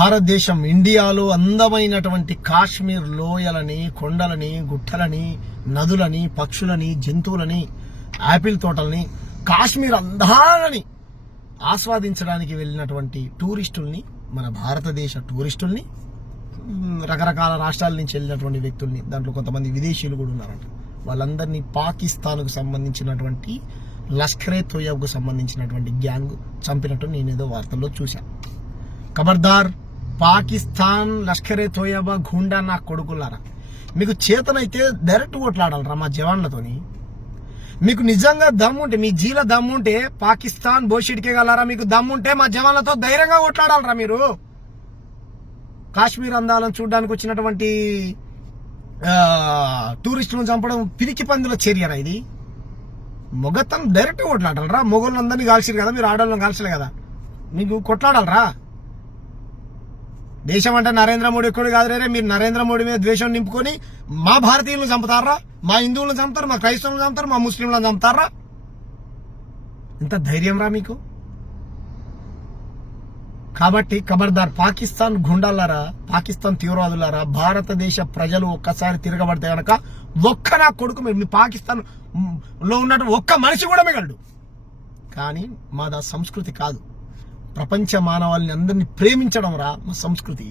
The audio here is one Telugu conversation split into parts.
భారతదేశం ఇండియాలో అందమైనటువంటి కాశ్మీర్ లోయలని, కొండలని, గుట్టలని, నదులని, పక్షులని, జంతువులని, యాపిల్ తోటలని, కాశ్మీర్ అందాలని ఆస్వాదించడానికి వెళ్ళినటువంటి టూరిస్టుల్ని, మన భారతదేశ టూరిస్టుల్ని, రకరకాల రాష్ట్రాల నుంచి వెళ్ళినటువంటి వ్యక్తుల్ని, దాంట్లో కొంతమంది విదేశీయులు కూడా ఉన్నారంట, వాళ్ళందరినీ పాకిస్తాన్కు సంబంధించినటువంటి లష్కరే తోయబ్కు సంబంధించినటువంటి గ్యాంగ్ చంపినట్టు నేనేదో వార్తల్లో చూశాను. ఖబర్దార్, పాకిస్తాన్ లష్కరే తోయబా గూండా నా కొడుకులారా, మీకు చేతనైతే డైరెక్ట్ కొట్లాడాలరా మా జవాన్లతోని. మీకు నిజంగా దమ్ముంటే, మీ జీల దమ్ముంటే పాకిస్తాన్ బోషిడికే గలరా, మీకు దమ్ముంటే మా జవాన్లతో ధైర్యంగా కొట్లాడాలరా. మీరు కాశ్మీర్ అందాలను చూడడానికి వచ్చినటువంటి టూరిస్టులను చంపడం పిరికి పందుల చర్యరా ఇది. మొగతను డైరెక్ట్ కొట్లాడాలరా. మొగోళ్ళందరినీ కాల్చారు కదా, మీరు ఆడవాళ్ళని కాల్చలే కదా, మీకు కొట్లాడాలరా. దేశం అంటే నరేంద్ర మోడీ ఎక్కడు కాదు రే, మీరు నరేంద్ర మోడీ మీద ద్వేషం నింపుకొని మా భారతీయులను చంపుతారా, మా హిందువులను చంపుతారు, మా క్రైస్తవులను చంపుతారు, మా ముస్లింలను చంపుతారా. ఇంత ధైర్యం రా మీకు. కాబట్టి ఖబర్దార్, పాకిస్తాన్ గుండాలారా, పాకిస్తాన్ తీవ్రవాదులారా, భారతదేశ ప్రజలు ఒక్కసారి తిరగబడితే గనక ఒక్క నా కొడుకు మీ పాకిస్తాన్ లో ఉన్నట్టు ఒక్క మనిషి కూడా మిగలడు. కానీ మాదా సంస్కృతి కాదు. ప్రపంచ మానవాళిని అందరినీ ప్రేమించడం రా మా సంస్కృతి.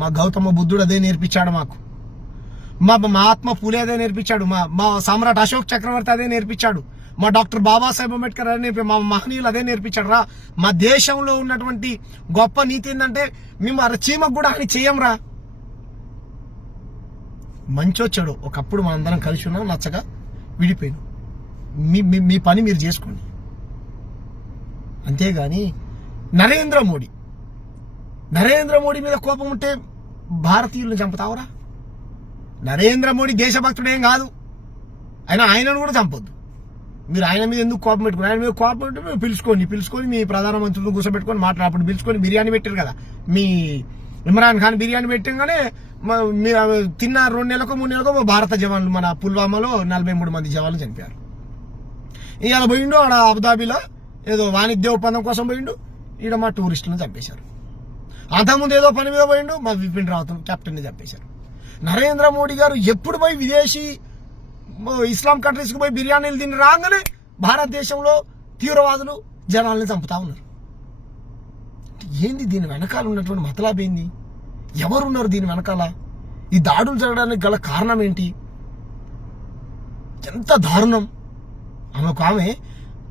మా గౌతమ బుద్ధుడు అదే నేర్పించాడు మాకు. మా మహాత్మా పూలే అదే నేర్పించాడు. మా సామ్రాట్ అశోక్ చక్రవర్తి అదే నేర్పించాడు. మా డాక్టర్ బాబాసాహెబ్ అంబేద్కర్ అదే మా మహనీయులు అదే నేర్పించాడు రా. మా దేశంలో ఉన్నటువంటి గొప్ప నీతి ఏంటంటే, మేము చీమకు కూడా అని చెయ్యంరా. మంచొచ్చాడు ఒకప్పుడు మనందరం కలిసి ఉన్నాం, నచ్చగా విడిపోయాను. మీ పని మీరు చేసుకోండి. అంతేగాని నరేంద్ర మోడీ మీద కోపం ఉంటే భారతీయులను చంపుతావురా. నరేంద్ర మోడీ దేశభక్తుడేం కాదు, ఆయనను కూడా చంపొద్దు. మీరు ఆయన మీద ఎందుకు కోపం పెట్టుకుని, ఆయన మీద కోపం పెట్టి పిలుచుకొని మీ ప్రధానమంత్రిని కూర్చోబెట్టుకొని మాట్లాడప్పుడు పిలుచుకొని బిర్యానీ పెట్టారు కదా. మీ ఇమ్రాన్ ఖాన్ బిర్యానీ పెట్టగానే తిన్న 2 నెలలకో 3 నెలలకో భారత జవాన్లు మన పుల్వామాలో 43 మంది జవాన్లు చనిపోయారు. ఇవాళ పోయిండు ఆడ అబుదాబిలో ఏదో వాణిజ్య ఒప్పందం కోసం పోయిండు, ఈడ మా టూరిస్టులను చంపేశారు. అంతకుముందు ఏదో పని మీద పోయిండు, మా విపిన్ రావత్ కెప్టెన్ని చంపేశారు. నరేంద్ర మోడీ గారు ఎప్పుడు పోయి విదేశీ ఇస్లాం కంట్రీస్కి పోయి బిర్యానీలు తిని రాగానే భారతదేశంలో తీవ్రవాదులు జనాల్ని చంపుతా ఉన్నారు. ఏంది దీని వెనకాల ఉన్నటువంటి మతలాబ్ ఏంది? ఎవరున్నారు దీని వెనకాల? ఈ దాడులు జరగడానికి గల కారణం ఏంటి? ఎంత దారుణం. ఆమె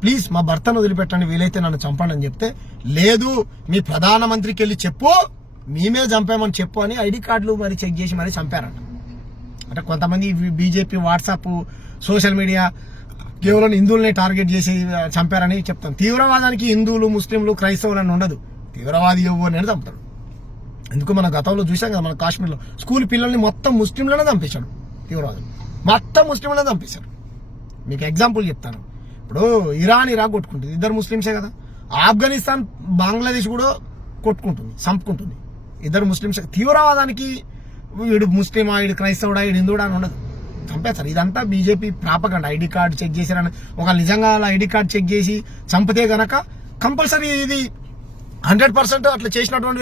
ప్లీజ్ మా భర్తను వదిలిపెట్టండి, వీలైతే నన్ను చంపండి అని చెప్తే, లేదు మీ ప్రధానమంత్రికి వెళ్ళి చెప్పు, మేమే చంపామని చెప్పు అని ఐడి కార్డులు మరి చెక్ చేసి మరి చంపారంట. అంటే కొంతమంది బీజేపీ వాట్సాప్ సోషల్ మీడియా కేవలం హిందువులనే టార్గెట్ చేసి చంపారని చెప్తాం. తీవ్రవాదానికి హిందువులు, ముస్లింలు, క్రైస్తవులు అని ఉండదు. తీవ్రవాది ఎవరిని చంపుతాడు. ఎందుకు మన గతంలో చూసాం కదా, మన కాశ్మీర్లో స్కూల్ పిల్లల్ని మొత్తం ముస్లింలనే చంపేశాడు తీవ్రవాదులు, మొత్తం ముస్లింలనే చంపేశారు. మీకు ఎగ్జాంపుల్ చెప్తాను. ఇప్పుడు ఇరాక్ కొట్టుకుంటుంది, 2 ముస్లింసే కదా. ఆఫ్ఘనిస్తాన్, బంగ్లాదేశ్ కూడా కొట్టుకుంటుంది, చంపుకుంటుంది, 2 ముస్లింసే. తీవ్రవాదానికి వీడు ముస్లిమా, వీడు క్రైస్తవుడా, వీడు హిందువుడా అని ఉండదు, చంపేస్తారు. ఇదంతా BJP propaganda. ID card check చేశారని ఒక నిజంగా ఐడి కార్డు చెక్ చేసి చంపితే గనక కంపల్సరీ ఇది 100% అట్లా చేసినటువంటి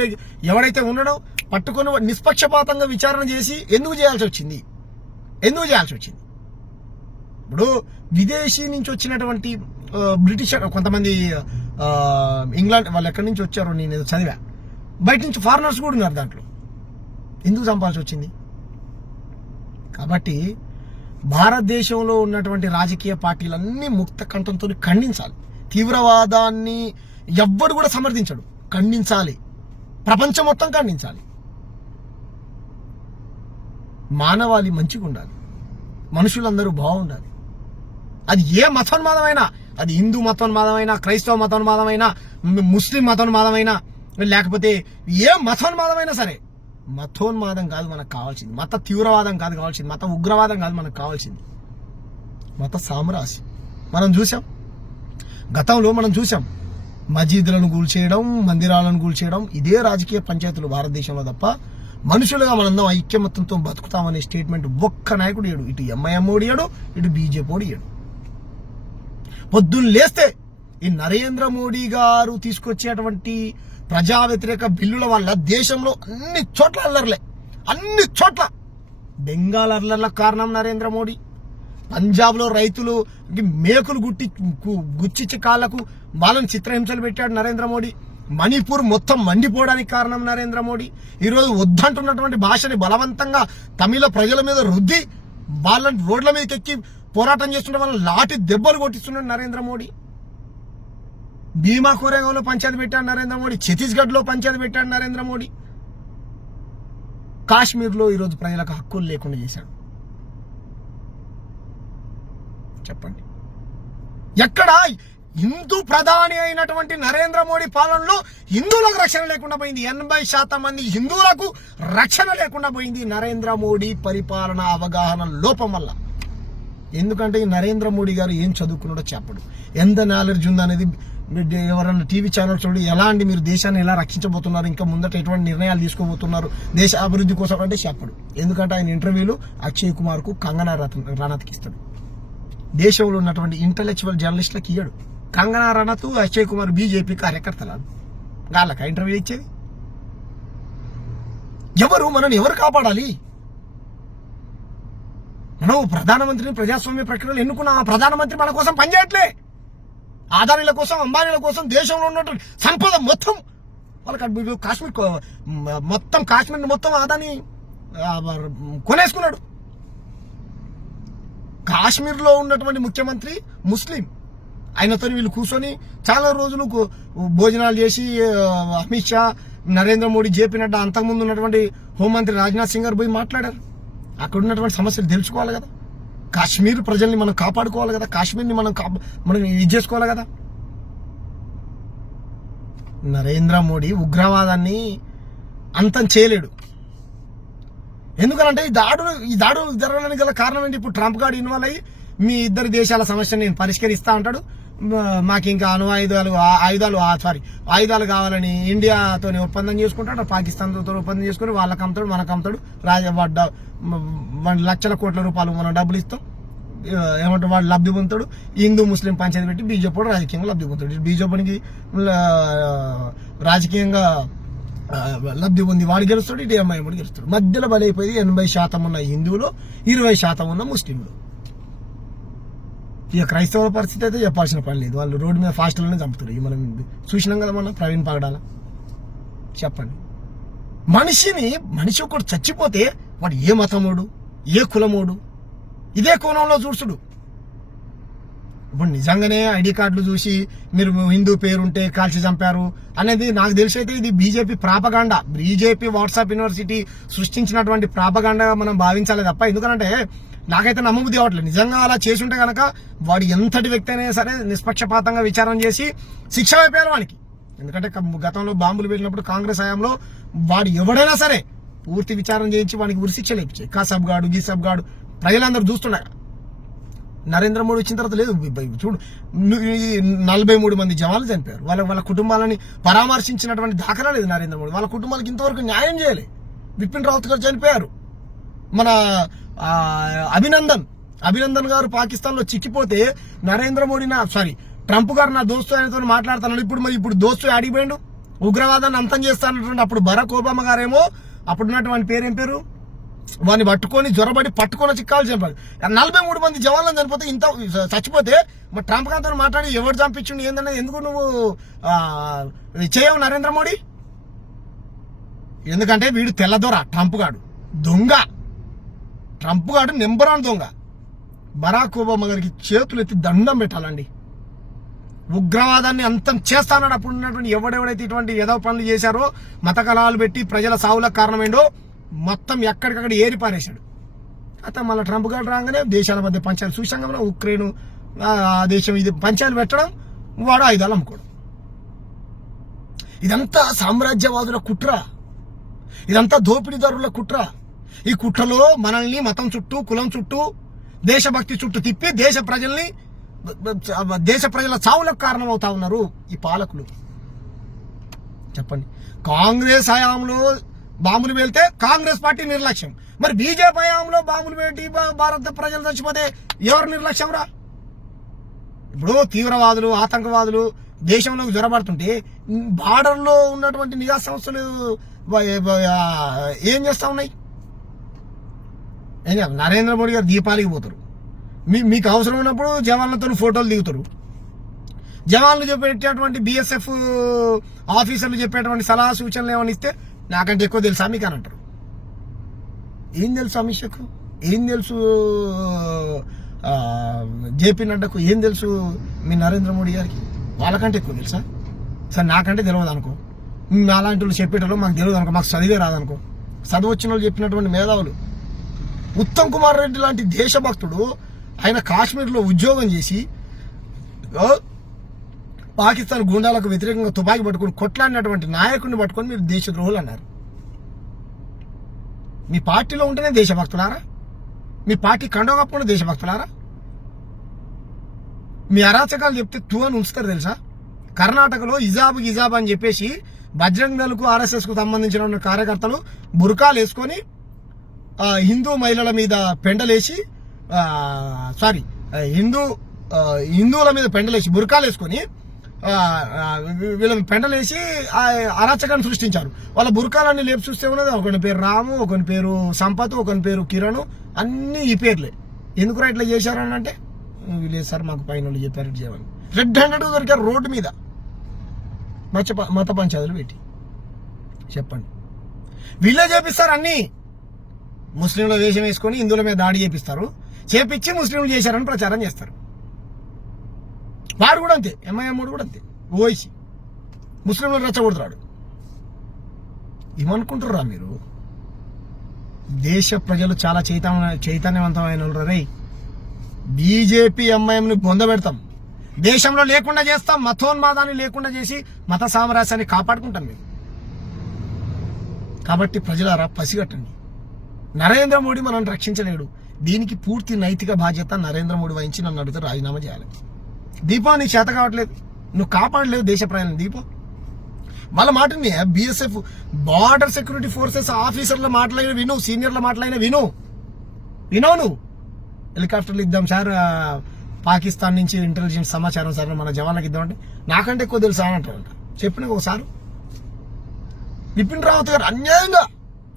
ఎవడైతే ఉన్నాడో పట్టుకొని నిష్పక్షపాతంగా విచారణ చేసి ఎందుకు చేయాల్సి వచ్చింది. ఇప్పుడు విదేశీ నుంచి వచ్చినటువంటి బ్రిటిష్ కొంతమంది ఇంగ్లాండ్ వాళ్ళు ఎక్కడి నుంచి వచ్చారో నేను చదివా, బయట నుంచి ఫారినర్స్ కూడా ఉన్నారు దాంట్లో. ఎందుకు చంపాల్సి వచ్చింది? కాబట్టి భారతదేశంలో ఉన్నటువంటి రాజకీయ పార్టీలన్నీ ముక్త కంఠంతో ఖండించాలి. తీవ్రవాదాన్ని ఎవ్వడు కూడా సమర్థించడు, ఖండించాలి. ప్రపంచం మొత్తం ఖండించాలి. మానవాళి మంచిగా ఉండాలి, మనుషులందరూ బాగుండాలి. అది ఏ మతోన్మాదమైనా, అది హిందూ మతోన్మాదమైనా, క్రైస్తవ మతోన్మాదమైనా, ముస్లిం మతోన్మాదమైనా, లేకపోతే ఏ మతోన్మాదమైనా సరే, మతోన్మాదం కాదు మనకు కావాల్సింది, మత తీవ్రవాదం కాదు కావాల్సింది, మత ఉగ్రవాదం కాదు మనకు కావాల్సింది, మత సామ్రాజ్యం. గతంలో మనం చూసాం మసీదులను కూల్చేయడం, మందిరాలను కూల్చేయడం, ఇదే రాజకీయ పంచాయతీలు భారతదేశంలో తప్ప మనుషులుగా మనందరం ఐక్యమత్యంతో బతుకుతామనే స్టేట్మెంట్ ఒక్క నాయకుడు ఇయ్యడు. ఇటు ఎంఐఎం ఓడియాడు, ఇటు బీజేపీ ఓడియాడు. పొద్దున్న లేస్తే ఈ నరేంద్ర మోడీ గారు తీసుకొచ్చేటువంటి ప్రజా వ్యతిరేక బిల్లుల వల్ల దేశంలో అన్ని చోట్ల అల్లర్లే, అన్ని చోట్ల బెంగాల్ అల్లర్ల కారణం నరేంద్ర మోడీ. పంజాబ్ లో రైతులు మేకులు గుచ్చిచ్చి కాళ్లకు వాళ్ళని చిత్రహింసలు పెట్టాడు నరేంద్ర మోడీ. మణిపూర్ మొత్తం మండిపోవడానికి కారణం నరేంద్ర మోడీ. ఈరోజు వద్దంటున్నటువంటి భాషని బలవంతంగా తమిళ ప్రజల మీద రుద్ది వాళ్ళని రోడ్ల మీదకి ఎక్కి పోరాటం చేస్తుంటే వాళ్ళని లాఠీ దెబ్బలు కొట్టిస్తున్నాడు నరేంద్ర మోడీ. భీమా కోరేగాంలో పంచాయతీ పెట్టాడు నరేంద్ర మోడీ. ఛత్తీస్గఢ్ లో పంచాయతీ పెట్టాడు నరేంద్ర మోడీ. కాశ్మీర్లో ఈరోజు ప్రజలకు హక్కులు లేకుండా చేశాడు. చెప్పండి, ఎక్కడ హిందూ ప్రధాని అయినటువంటి నరేంద్ర మోడీ పాలనలో హిందువులకు రక్షణ లేకుండా పోయింది. 80% మంది హిందువులకు రక్షణ లేకుండా పోయింది నరేంద్ర మోడీ పరిపాలన అవగాహన లోపం వల్ల. ఎందుకంటే ఈ నరేంద్ర మోడీ గారు ఏం చదువుకున్నాడో చెప్పడు, ఎంత నాలెడ్జ్ ఉందనేది ఎవరన్నా టీవీ ఛానల్స్ చూడండి. ఎలా అండి మీరు దేశాన్ని ఎలా రక్షించబోతున్నారు, ఇంకా ముందట ఎటువంటి నిర్ణయాలు తీసుకోబోతున్నారు దేశ అభివృద్ధి కోసం అంటే చెప్పడు. ఎందుకంటే ఆయన ఇంటర్వ్యూలు అక్షయ్ కుమార్ కు, కంగనా రనౌత్కి ఇస్తాడు. దేశంలో ఉన్నటువంటి ఇంటలెక్చువల్ జర్నలిస్టులకు ఇయ్యడు. కంగనా రనౌత్, అక్షయ్ కుమార్ బీజేపీ కార్యకర్తలు, వాళ్ళకి ఇంటర్వ్యూ ఇచ్చేది ఎవరు? మనల్ని ఎవరు కాపాడాలి? మనం ప్రధానమంత్రిని ప్రజాస్వామ్య ప్రక్రియలు ఎన్నుకున్న ఆ ప్రధానమంత్రి మన కోసం పనిచేయట్లే. ఆదానీల కోసం, అంబానీల కోసం దేశంలో ఉన్నటువంటి సంపద మొత్తం వాళ్ళకి కాశ్మీర్ మొత్తం కాశ్మీర్ మొత్తం ఆదాని కొనేసుకున్నాడు. కాశ్మీర్లో ఉన్నటువంటి ముఖ్యమంత్రి ముస్లిం, ఆయనతో వీళ్ళు కూర్చొని చాలా రోజులు భోజనాలు చేసి అమిత్ షా, నరేంద్ర మోడీ, జేపీ నడ్డా, అంతకుముందు ఉన్నటువంటి హోంమంత్రి రాజ్నాథ్ సింగ్ గారు పోయి మాట్లాడారు. అక్కడ ఉన్నటువంటి సమస్యలు తెలుసుకోవాలి కదా, కాశ్మీర్ ప్రజల్ని మనం కాపాడుకోవాలి కదా, కాశ్మీర్ని మనం ఇది చేసుకోవాలి కదా. నరేంద్ర మోడీ ఉగ్రవాదాన్ని అంతం చేయలేడు. ఎందుకంటే ఈ దాడులు జరగడానికి గల కారణం ఏంటి? ఇప్పుడు ట్రంప్ గారు ఇన్వాల్వ్ అయ్యి మీ ఇద్దరు దేశాల సమస్యను నేను పరిష్కరిస్తా అంటాడు. మాకు ఇంకా ఆయుధాలు కావాలని ఇండియాతో ఒప్పందం చేసుకుంటాడు, పాకిస్తాన్తో ఒప్పందం చేసుకుని వాళ్ళకి అమ్ముతాడు, మనకు అమ్ముతాడు. 1 లక్షల కోట్ల రూపాయలు మనం డబ్బులు ఇస్తాం, ఏమంటే వాడు లబ్ధి పొందుతాడు. హిందూ ముస్లిం పంచాయతీ పెట్టి బీజేపీ కూడా రాజకీయంగా లబ్ధి పొందుతాడు. బీజేపీకి రాజకీయంగా లబ్ధి పొంది వాడు గెలుస్తాడు, ఇటు ఎంఐఎం కూడా గెలుస్తాడు. మధ్యలో బలైపోయింది 80% ఉన్న హిందువులు, 20% ఉన్న ముస్లింలు. ఇక క్రైస్తవుల పరిస్థితి అయితే చెప్పాల్సిన పని లేదు, వాళ్ళు రోడ్డు మీద ఫాస్ట్లోనే చంపుతారు. ఇక మనం చూసినాం కదా మనం ప్రవీణ్ పగడాల. చెప్పండి, మనిషి ఒకటి చచ్చిపోతే వాడు ఏ మతమోడు, ఏ కులమోడు, ఇదే కోణంలో చూసుడు. ఇప్పుడు నిజంగానే ఐడి కార్డులు చూసి మీరు హిందూ పేరుంటే కాల్చి చంపారు అనేది నాకు తెలిసి అయితే ఇది BJP propaganda, BJP WhatsApp university సృష్టించినటువంటి ప్రాపగాండాగా మనం భావించాలి తప్ప. ఎందుకంటే నాకైతే నమ్మబుద్ధి అవ్వట్లేదు. నిజంగా అలా చేసి ఉంటే కనుక వాడు ఎంతటి వ్యక్తి అయినా సరే నిష్పక్షపాతంగా విచారణ చేసి శిక్ష అయిపోయారు వానికి. ఎందుకంటే గతంలో బాంబులు పెట్టినప్పుడు కాంగ్రెస్ హయాంలో వాడు ఎవడైనా సరే పూర్తి విచారణ చేయించి వానికి ఉరిశిక్ష లేపించాయి. కాసబ్ గాడు, గీసబ్ గాడు ప్రజలందరూ చూస్తుండగా. నరేంద్ర మోడీ వచ్చిన తర్వాత లేదు. చూడు, 43 మంది జవాన్లు చనిపోయారు. వాళ్ళ కుటుంబాలని పరామర్శించినటువంటి దాఖలా లేదు నరేంద్ర మోడీ. వాళ్ళ కుటుంబాలకు ఇంతవరకు న్యాయం చేయలేదు. బిపిన్ రావత్ గారు చనిపోయారు. మన అభినందన్ గారు పాకిస్తాన్ లో చిక్కిపోతే నరేంద్ర మోడీ ట్రంప్ గారు నా దోస్తు ఆయనతో మాట్లాడుతున్నాడు. ఇప్పుడు దోస్తు అడిగిపోయిండు, ఉగ్రవాదాన్ని అంతం చేస్తానటువంటి. అప్పుడు బరాక్ ఒబామా గారేమో అప్పుడున్నటువంటి పేరేం పేరు, వాడిని పట్టుకొని జ్వరబడి పట్టుకొని చిక్కాలు చంపారు. 43 మంది జవాన్లను చనిపోతే ఇంత చచ్చిపోతే మరి ట్రంప్ గారితో మాట్లాడి ఎవరు చంపించిండు ఏందన్నా ఎందుకు నువ్వు చేయవు నరేంద్ర మోడీ? ఎందుకంటే వీడు తెల్లదొర, ట్రంప్ గాడు దొంగ, ట్రంప్ గాడు నెంబర్ 1 దొంగ. బరాక్ ఒబామా గారికి చేతులు ఎత్తి దండం పెట్టాలండి. ఉగ్రవాదాన్ని అంతం చేస్తానని అప్పుడు ఉన్నటువంటి ఎవడెవడైతే ఇటువంటి ఏదో పనులు చేశారో, మత కలహాలు పెట్టి ప్రజల సావులకు కారణమైందో మొత్తం ఎక్కడికక్కడ ఏరి పారేశాడు. అయితే మళ్ళీ ట్రంప్ గారు రాగానే దేశాల మధ్య పంచాయతీ చూసాం. ఉక్రెయిన్ దేశం ఇది పంచాయతీ పెట్టడం, వాడు ఆయుధాలు అమ్ముకోవడం. ఇదంతా సామ్రాజ్యవాదుల కుట్ర, ఇదంతా దోపిడీదారుల కుట్ర. ఈ కుట్రలో మనల్ని మతం చుట్టూ, కులం చుట్టూ, దేశభక్తి చుట్టూ తిప్పి దేశ ప్రజల చావులకు కారణమవుతా ఉన్నారు ఈ పాలకులు. చెప్పండి, కాంగ్రెస్ హయాంలో బాంబులు వెళ్తే కాంగ్రెస్ పార్టీ నిర్లక్ష్యం, మరి బీజేపీ హయాంలో బాంబులు పెట్టి భారత ప్రజలు చచ్చిపోతే ఎవరు నిర్లక్ష్యం రా? ఇప్పుడు తీవ్రవాదులు, ఆతంకవాదులు దేశంలోకి జ్వరపడుతుంటే బార్డర్లో ఉన్నటువంటి నిఘా సంస్థలు ఏం చేస్తా ఉన్నాయి? ఏం చేయాలి? నరేంద్ర మోడీ గారు దీపాలికి పోతారు, మీకు అవసరం ఉన్నప్పుడు జవాన్లతో ఫోటోలు దిగుతారు. జవాన్లు చెప్పేటటువంటి బిఎస్ఎఫ్ ఆఫీసర్లు చెప్పేటువంటి సలహా సూచనలు ఏమైనా ఇస్తే నాకంటే ఎక్కువ తెలుసా మీకు అని అంటారు. ఏం తెలుసు అమిత్ షాకు? ఏం తెలుసు జేపీ నడ్డాకు? ఏం తెలుసు మీ నరేంద్ర మోడీ గారికి? వాళ్ళకంటే ఎక్కువ తెలుసా? సరే నాకంటే తెలియదు అనుకో, అలాంటి వాళ్ళు చెప్పేటోళ్ళు మాకు తెలియదు అనుకో, మాకు చదివే రాదనుకో. చదువు వచ్చిన వాళ్ళు చెప్పినటువంటి మేధావులు. ఉత్తమ్ కుమార్ రెడ్డి లాంటి దేశభక్తుడు ఆయన కాశ్మీర్లో ఉద్యోగం చేసి పాకిస్తాన్ గుండాలకు వ్యతిరేకంగా తుపాకీ పట్టుకుని కొట్లాడినటువంటి నాయకుడిని పట్టుకొని మీరు దేశద్రోహులు అన్నారు. మీ పార్టీలో ఉంటేనే దేశభక్తులారా? మీ పార్టీ కండవ కప్పుకున్న దేశభక్తులారా? మీ అరాచకాలు చెప్తే తూ అని ఉంచుతారు తెలుసా? కర్ణాటకలో హిజాబ్ అని చెప్పేసి బజరంగ్ దళకు ఆర్ఎస్ఎస్ కు సంబంధించిన కార్యకర్తలు బుర్కాలు వేసుకొని హిందూ మహిళల మీద పెండలేసి హిందువుల మీద పెండలేసి బుర్కాలు వేసుకొని వీళ్ళని పెండలేసి అరాచకాన్ని సృష్టించారు. వాళ్ళ బుర్కాలన్నీ లేపు చూస్తే ఉన్నది ఒకని పేరు రాము, ఒకని పేరు సంపత్, ఒకని పేరు కిరణ్, అన్ని ఈ పేర్లే. ఎందుకు ఇట్లా చేశారని అంటే లేదు సార్ మాకు పైన వాళ్ళు చెప్పారు ఇట్లా చేయమని. రెడ్ హ్యాండెడ్ దొరికారు రోడ్డు మీద మత పంచాయతీలు పెట్టి. చెప్పండి, వీళ్ళే చేపిస్తారు అన్ని. ముస్లింల వేషం వేసుకొని హిందువుల మీద దాడి చేపిస్తారు, చేపించి ముస్లింలు చేశారని ప్రచారం చేస్తారు. వాడు కూడా అంతే, ఎంఐఎం కూడా అంతే, ఓవైసీ ముస్లింలు రెచ్చగొడుతున్నాడు. ఏమనుకుంటుర్రా మీరు? దేశ ప్రజలు చాలా చైతన్యవంతమైన రే. బీజేపీ ఎంఐఎంని బొందబెడతాం, దేశంలో లేకుండా చేస్తాం, మతోన్మాదాన్ని లేకుండా చేసి మత సామరస్యాన్ని కాపాడుకుంటాం మేము. కాబట్టి ప్రజలారా పసిగట్టండి, నరేంద్ర మోడీ మనల్ని రక్షించలేడు. దీనికి పూర్తి నైతిక బాధ్యత నరేంద్ర మోడీ వహించి నన్ను అడిగితే రాజీనామా చేయాలి. దీపా నీకు చేత కావట్లేదు, నువ్వు కాపాడలేవు దేశ ప్రజలను. దీపా వాళ్ళ మాటని బిఎస్ఎఫ్ బార్డర్ సెక్యూరిటీ ఫోర్సెస్ ఆఫీసర్ల మాటలైన విను, సీనియర్ల మాటలైన విను నువ్వు. హెలికాప్టర్లు ఇద్దాం సార్, పాకిస్తాన్ నుంచి ఇంటెలిజెన్స్ సమాచారం సార్ మన జవాన్లకు ఇద్దామంటే నాకంటే ఎక్కువ తెలుసా అంటారంట. చెప్పిన ఒకసారి బిపిన్ రావత్ గారు అన్యాయంగా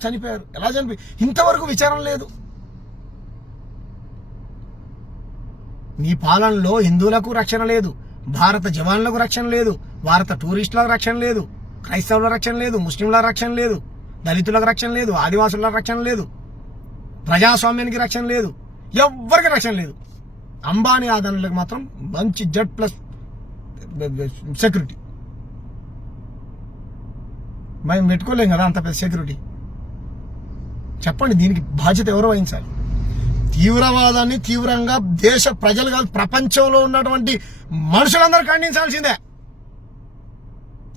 చనిపోయారు. ఎలా చనిపోయి ఇంతవరకు విచారణ లేదు. మీ పాలనలో హిందువులకు రక్షణ లేదు, భారత జవాన్లకు రక్షణ లేదు, భారత టూరిస్టులకు రక్షణ లేదు, క్రైస్తవుల రక్షణ లేదు, ముస్లింల రక్షణ లేదు, దళితులకు రక్షణ లేదు, ఆదివాసుల రక్షణ లేదు, ప్రజాస్వామ్యానికి రక్షణ లేదు, ఎవ్వరికి రక్షణ లేదు. అంబానీ ఆదానులకు మాత్రం మంచి Z+ సెక్యూరిటీ. మేము పెట్టుకోలేం కదా అంత పెద్ద సెక్యూరిటీ. చెప్పండి, దీనికి బాధ్యత ఎవరు వహించాలి? తీవ్రవాదాన్ని తీవ్రంగా దేశ ప్రజలు కాదు ప్రపంచంలో ఉన్నటువంటి మనుషులందరూ ఖండించాల్సిందే.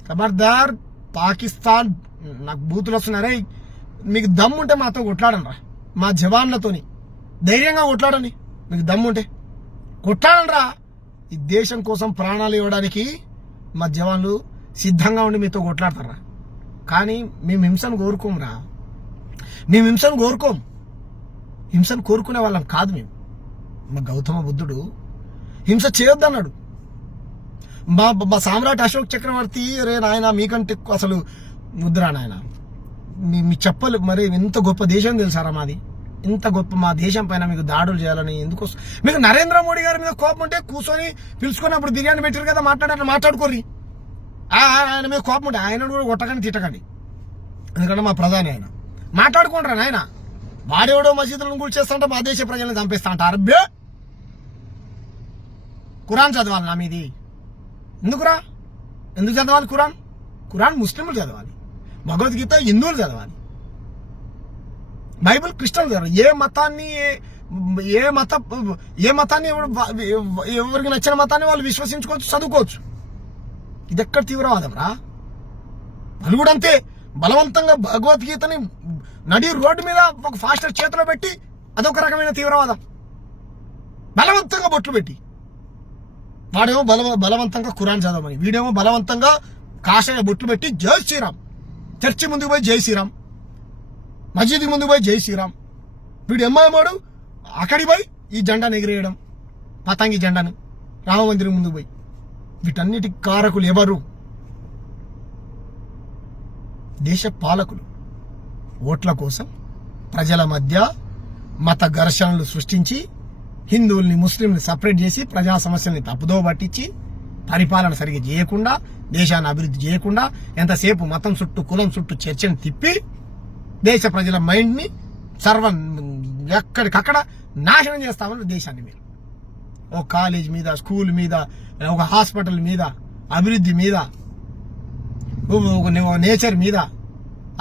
ఖబర్దార్ పాకిస్తాన్, నాకు బూతులు వస్తున్నారే, మీకు దమ్ముంటే మాతో కొట్లాడనరా, మా జవాన్లతోని ధైర్యంగా కొట్లాడని. మీకు దమ్ముంటే కొట్లాడనరా. ఈ దేశం కోసం ప్రాణాలు ఇవ్వడానికి మా జవాన్లు సిద్ధంగా ఉండి మీతో కొట్లాడతారా. కానీ మేము హింసను కోరుకోంరా, మేము హింసను కోరుకోం, హింసను కోరుకునే వాళ్ళం కాదు మేము. మా గౌతమ బుద్ధుడు హింస చేయొద్దన్నాడు. మా సామ్రాట్ అశోక్ చక్రవర్తి రే నాయన మీకంటే అసలు ముద్ర నాయన, మీ చెప్పలు మరి ఎంత గొప్ప దేశం తెలుసారా మాది, ఇంత గొప్ప మా దేశం పైన మీకు దాడులు చేయాలని ఎందుకు? మీకు నరేంద్ర మోడీ గారి మీద కోపం ఉంటే కూర్చొని పిలుచుకొని అప్పుడు బిర్యానీ పెట్టారు కదా, మాట్లాడుకోర్రి. ఆయన మీద కోపం ఉంటే ఆయన కూడా కొట్టకండి తిట్టకండి, ఎందుకంటే మా ప్రధాని ఆయన. మాట్లాడుకుంటారా నాయన, వాడెవడో మసీదులను కూల్చేస్తాంట మా దేశ ప్రజలను చంపేస్తా అంట. అరబ్బే ఖురాన్ చదవాలి నా మీది ఎందుకురా? ఎందుకు చదవాలి ఖురాన్? ఖురాన్ ముస్లింలు చదవాలి, భగవద్గీత హిందువులు చదవాలి, బైబిల్ క్రిస్టియన్లు చదవాలి. ఏ మతాన్ని ఎవరికి నచ్చిన మతాన్ని వాళ్ళు విశ్వసించుకోవచ్చు, చదువుకోవచ్చు. ఇది ఎక్కడ తీవ్రవాదం రా? వాళ్ళు కూడా అంతే బలవంతంగా భగవద్గీతని నడి రోడ్డు మీద ఒక ఫాస్టర్ చేతిలో పెట్టి అదొక రకమైన తీవ్రవాదం. బలవంతంగా బొట్లు పెట్టి, వాడేమో బలవంతంగా ఖురాన్ చదవమని, వీడేమో బలవంతంగా కాషాయ బొట్లు పెట్టి జై శ్రీరామ్, చర్చి ముందుకు పోయి జై శ్రీరామ్, మసీదు ముందుకు పోయి జై శ్రీరామ్. వీడు ఎమ్మాడు అక్కడికి పోయి ఈ జెండాను ఎగిరేయడం, పతంగి జెండాను రామ మందిరం ముందుకు పోయి. వీటన్నిటి కారకులు ఎవరు? దేశ పాలకులు. ఓట్ల కోసం ప్రజల మధ్య మత ఘర్షణలు సృష్టించి హిందువుల్ని ముస్లింని సపరేట్ చేసి ప్రజా సమస్యల్ని తప్పుదో పట్టించి పరిపాలన సరిగ్గా చేయకుండా దేశాన్ని అభివృద్ధి చేయకుండా ఎంతసేపు మతం చుట్టూ కులం చుట్టూ చర్చను తిప్పి దేశ ప్రజల మైండ్ని ఎక్కడికక్కడ నాశనం చేస్తామని దేశాన్ని మీరు ఒక కాలేజ్ మీద, స్కూల్ మీద, ఒక హాస్పిటల్ మీద, అభివృద్ధి మీద, ఒక నేచర్ మీద,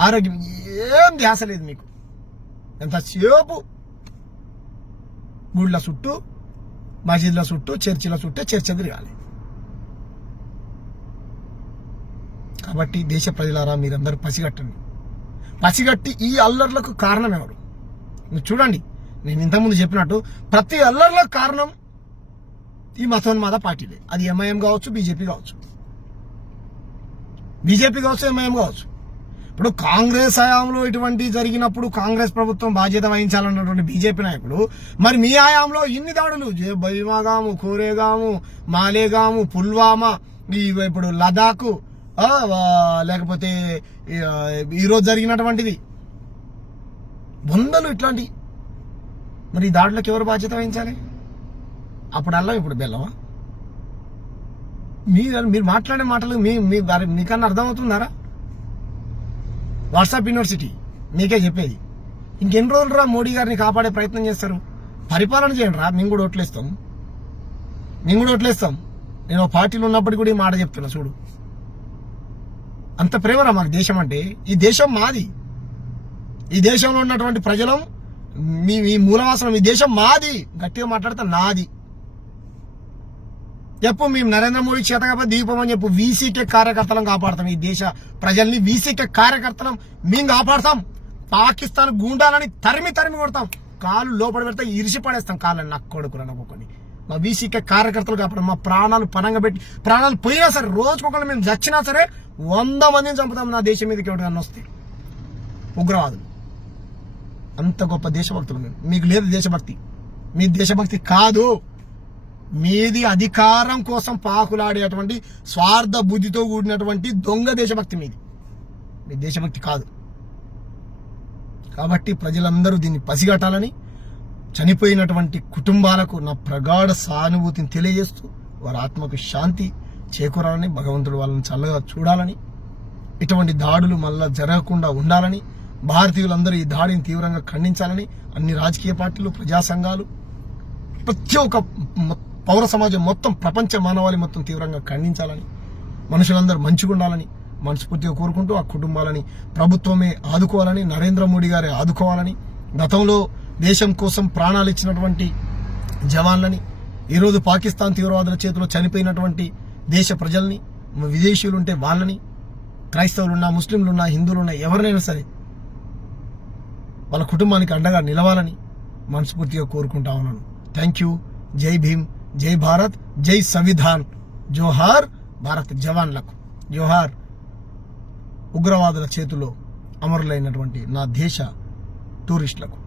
ఆరోగ్యం ఏం ధ్యాస లేదు మీకు. ఎంతసేపు గుళ్ళ చుట్టూ, మసీదుల చుట్టూ, చర్చిల చుట్టూ చర్చ తిరగాలి. కాబట్టి దేశ ప్రజలారా మీరందరూ పసిగట్టండి. పసిగట్టి ఈ అల్లర్లకు కారణం ఎవరు? మీరు చూడండి, నేను ఇంతకుముందు చెప్పినట్టు ప్రతి అల్లర్లకు కారణం ఈ మతోన్మాద పార్టీలే. అది ఎంఐఎం కావచ్చు, బీజేపీ కావచ్చు, ఎంఐఎం కావచ్చు. ఇప్పుడు కాంగ్రెస్ హయాంలో ఇటువంటి జరిగినప్పుడు కాంగ్రెస్ ప్రభుత్వం బాధ్యత వహించాలన్నటువంటి బీజేపీ నాయకులు, మరి మీ హయాంలో ఇన్ని దాడులు బైమాగాము, కోరేగాము, మాలేగాము, పుల్వామా, ఇప్పుడు లదాఖ్, లేకపోతే ఈరోజు జరిగినటువంటిది వందలు ఇట్లాంటి. మరి ఈ దాడులకు ఎవరు బాధ్యత వహించాలి? అప్పుడు అల్లం, ఇప్పుడు బెల్లమా? మీరు మాట్లాడే మాటలు మీకన్నా అర్థమవుతున్నారా? వాట్సాప్ యూనివర్సిటీ మీకే చెప్పేది. ఇంకెన్ని రోజులు రా మోడీ గారిని కాపాడే ప్రయత్నం చేస్తారు? పరిపాలన చేయండి రా, మేము కూడా ఓట్లేస్తాం. నేను పార్టీలో ఉన్నప్పటికీ కూడా ఈ మాట చెప్తున్నా. చూడు, అంత ప్రేమరా మాకు దేశం అంటే. ఈ దేశం మాది. ఈ దేశంలో ఉన్నటువంటి ప్రజలం మీ మూలవాసనం. ఈ దేశం మాది. గట్టిగా మాట్లాడితే నాది చెప్పు. మేము నరేంద్ర మోడీ చేతకపోతే దీపం అని చెప్పు. వీసీకే కార్యకర్తలను కాపాడతాం. ఈ దేశ ప్రజల్ని వీసీకే కార్యకర్తలను మేము కాపాడతాం. పాకిస్తాన్ గూండాలని తరిమి కొడతాం. కాళ్ళు లోపల పెడితే ఇరిసి పడేస్తాం కాళ్ళని. నాకు కొడుకురా నవ్వుకొని మా వీసీకే కార్యకర్తలు కాపాడు. మా ప్రాణాలు పనంగా పెట్టి, ప్రాణాలు పోయినా సరే, రోజుకొకరు మేము చచ్చినా సరే 100 మందిని చంపుతాం నా దేశం మీదకి ఎవరికన్నా వస్తే. ఉగ్రవాదులు అంత గొప్ప దేశభక్తులు మేము. మీకు లేదు దేశభక్తి. మీ దేశభక్తి కాదు, మీది అధికారం కోసం పాకులాడేటువంటి స్వార్థ బుద్ధితో కూడినటువంటి దొంగ దేశభక్తి మీది. మీ దేశభక్తి కాదు. కాబట్టి ప్రజలందరూ దీన్ని పసిగట్టాలని, చనిపోయినటువంటి కుటుంబాలకు నా ప్రగాఢ సానుభూతిని తెలియజేస్తూ వారి ఆత్మకు శాంతి చేకూరాలని, భగవంతుడు వాళ్ళని చల్లగా చూడాలని, ఇటువంటి దాడులు మళ్ళా జరగకుండా ఉండాలని, భారతీయులందరూ ఈ దాడిని తీవ్రంగా ఖండించాలని అన్ని రాజకీయ పార్టీలు, ప్రజా సంఘాలు, ప్రతి ఒక్క పౌర సమాజం మొత్తం, ప్రపంచ మానవాళి మొత్తం తీవ్రంగా ఖండించాలని, మనుషులందరూ మంచిగా ఉండాలని మనస్ఫూర్తిగా కోరుకుంటూ ఆ కుటుంబాలని ప్రభుత్వమే ఆదుకోవాలని, నరేంద్ర మోడీ గారే ఆదుకోవాలని, గతంలో దేశం కోసం ప్రాణాలు ఇచ్చినటువంటి జవాన్లని, ఈరోజు పాకిస్తాన్ తీవ్రవాదుల చేతిలో చనిపోయినటువంటి దేశ ప్రజల్ని, విదేశీయులుంటే వాళ్ళని, క్రైస్తవులున్నా, ముస్లింలున్నా, హిందువులున్నా, ఎవరినైనా సరే వాళ్ళ కుటుంబానికి అండగా నిలవాలని మనస్ఫూర్తిగా కోరుకుంటా ఉన్నాను. Thank you. జై భీమ్, జై భారత్, జై సంవిధాన్. జోహార్ భారత్ జవాన్లకు, జోహార్ ఉగ్రవాదుల చేతిలో అమరులైనటువంటి నా దేశ టూరిస్టులకు.